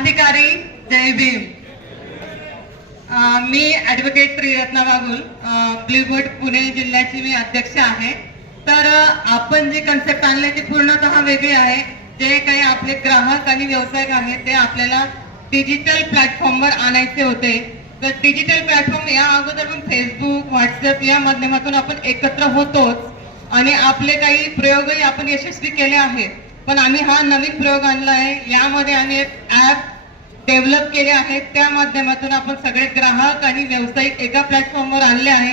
क्रांतिकारी जय भीम। मी advocate Triratna Bagul, Blue Bird Pune जिल्ह्याची मी अध्यक्ष आहे। तर आपण जी कन्सेप्ट आणली ती पूर्णतः वेगळी आहे। जे काही आपले ग्राहक आणि व्यावसायिक आहेत ते आपल्याला डिजिटल प्लॅटफॉर्मवर आणायचे होते। तर डिजिटल प्लॅटफॉर्म या अगोदर पण फेसबुक, व्हॉट्सअप या माध्यमातून आपण एकत्र होतोच आणि आपले काही प्रयोगही आपण यशस्वी केले आहेत। पण आम्ही हा नवीन प्रयोग आणला आहे। यामध्ये आम्ही एक ॲप डेव्हलप केले आहेत। त्या माध्यमातून आपण सगळे ग्राहक आणि व्यावसायिक एका प्लॅटफॉर्मवर आणले आहे।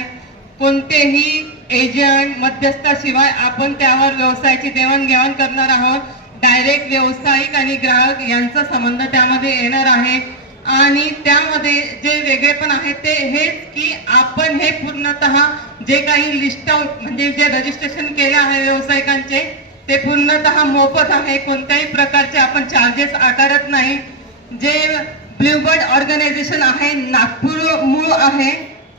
कोणतेही एजंट मध्यस्थाशिवाय आपण त्यावर व्यवसायाची देवाणघेवाण करणार आहोत। डायरेक्ट व्यावसायिक आणि ग्राहक यांचा संबंध त्यामध्ये येणार आहे। आणि त्यामध्ये जे वेगळेपण आहे ते हेच की आपण हे पूर्णतः जे काही लिस्ट आउट म्हणजे जे रजिस्ट्रेशन केले आहे व्यावसायिकांचे ते पूर्णतः मोफत आहे। कोणत्याही प्रकारचे आपण चार्जेस आकारत नाही। जे ब्लू बर्ड ऑर्गनायझेशन आहे, नागपूर मूळ आहे,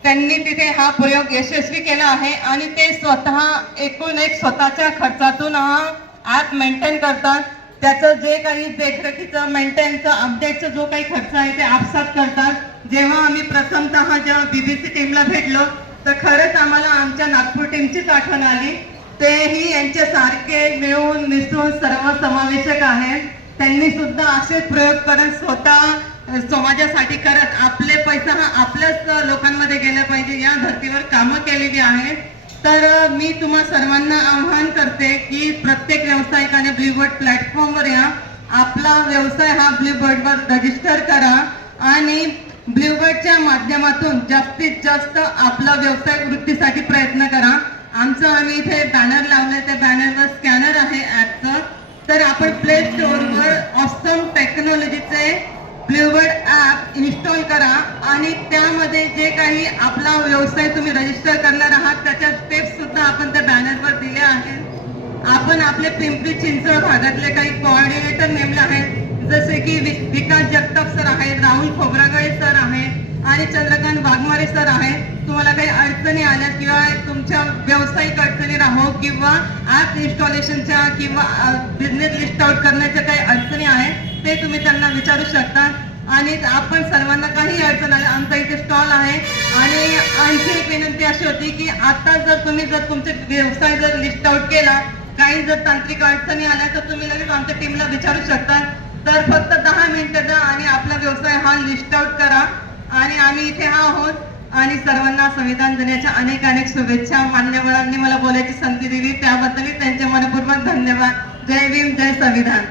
त्यांनी तिथे हा प्रयोग यशस्वी केला आहे आणि ते स्वतः एकूण एक स्वतःच्या खर्चातून हा ॲप मेंटेन करतात। त्याचं जे काही देखरेखीचं मेंटेनचं अपडेटचा जो काही खर्च आहे ते आपसात करतात। जेव्हा आम्ही प्रथमतः जेव्हा BBC टीमला भेटलो तर खरंच आम्हाला आमच्या नागपूर टीमचीच आठवण आली। तेही यांच्यासारखे मिळून मिसळून सर्व समावेशक आहेत। त्यांनी सुद्धा असे प्रयोग करत स्वतः समाजासाठी करत आपले पैसा हा आपल्याच लोकांमध्ये गेला पाहिजे या धर्तीवर कामं केलेली आहेत। तर मी तुम्हा सर्वांना आवाहन करते की प्रत्येक व्यावसायिकाने ब्लू बर्ड प्लॅटफॉर्मवर या, आपला व्यवसाय हा ब्लू बर्डवर रजिस्टर करा आणि ब्लू बर्डच्या माध्यमातून जास्तीत जास्त आपला व्यवसाय वृद्धीसाठी प्रयत्न करा। आम्ही इथे बॅनर लावले, त्या बॅनरवर स्कॅनर आहे ॲपचं। तर आपण प्ले स्टोअरवर ऑसम टेक्नॉलॉजीचे ब्लू बर्ड ॲप इन्स्टॉल करा आणि त्यामध्ये जे काही आपला व्यवसाय तुम्ही रजिस्टर करणार आहात त्याच्या स्टेप्स सुद्धा आपण त्या बॅनरवर दिले आहेत। आपण आपले पिंपरी चिंचवड भागातले काही कोऑर्डिनेटर नेमले आहेत, जसे की विकास जगताप सर आहेत, राहुल खोब्रागळे सर आहेत आणि चंद्रकांत वाघमारे सर आहेत। तुम्हाला काही अडचणी आल्या किंवा तुमच्या व्यावसायिक अडचणी राहो किंवा ॲप इन्स्टॉलेशनच्या किंवा बिझनेस लिस्ट आउट करण्याच्या काही अडचणी आहेत ते तुम्ही त्यांना विचारू शकता। आणि आपण सर्वांना काही अडचण आली आमचा इथे स्टॉल आहे। आणि आणखी एक विनंती अशी होती की आता जर तुम्ही तुमचे व्यवसाय जर लिस्ट आउट केला, काही जर तांत्रिक अडचणी आल्या तर तुम्ही लगेच आमच्या टीमला विचारू शकता। तर फक्त 10 मिनिटं द्या आणि आपला व्यवसाय हा लिस्ट आउट करा। आणि आम्ही इथे आहोत आणि सर्वांना संविधान दिनाच्या अनेक अनेक शुभेच्छा। मान्यवरांनी मला बोलायची संधी दिली त्याबद्दलही त्यांचे मनपूर्वक धन्यवाद। जय भीम, जय संविधान।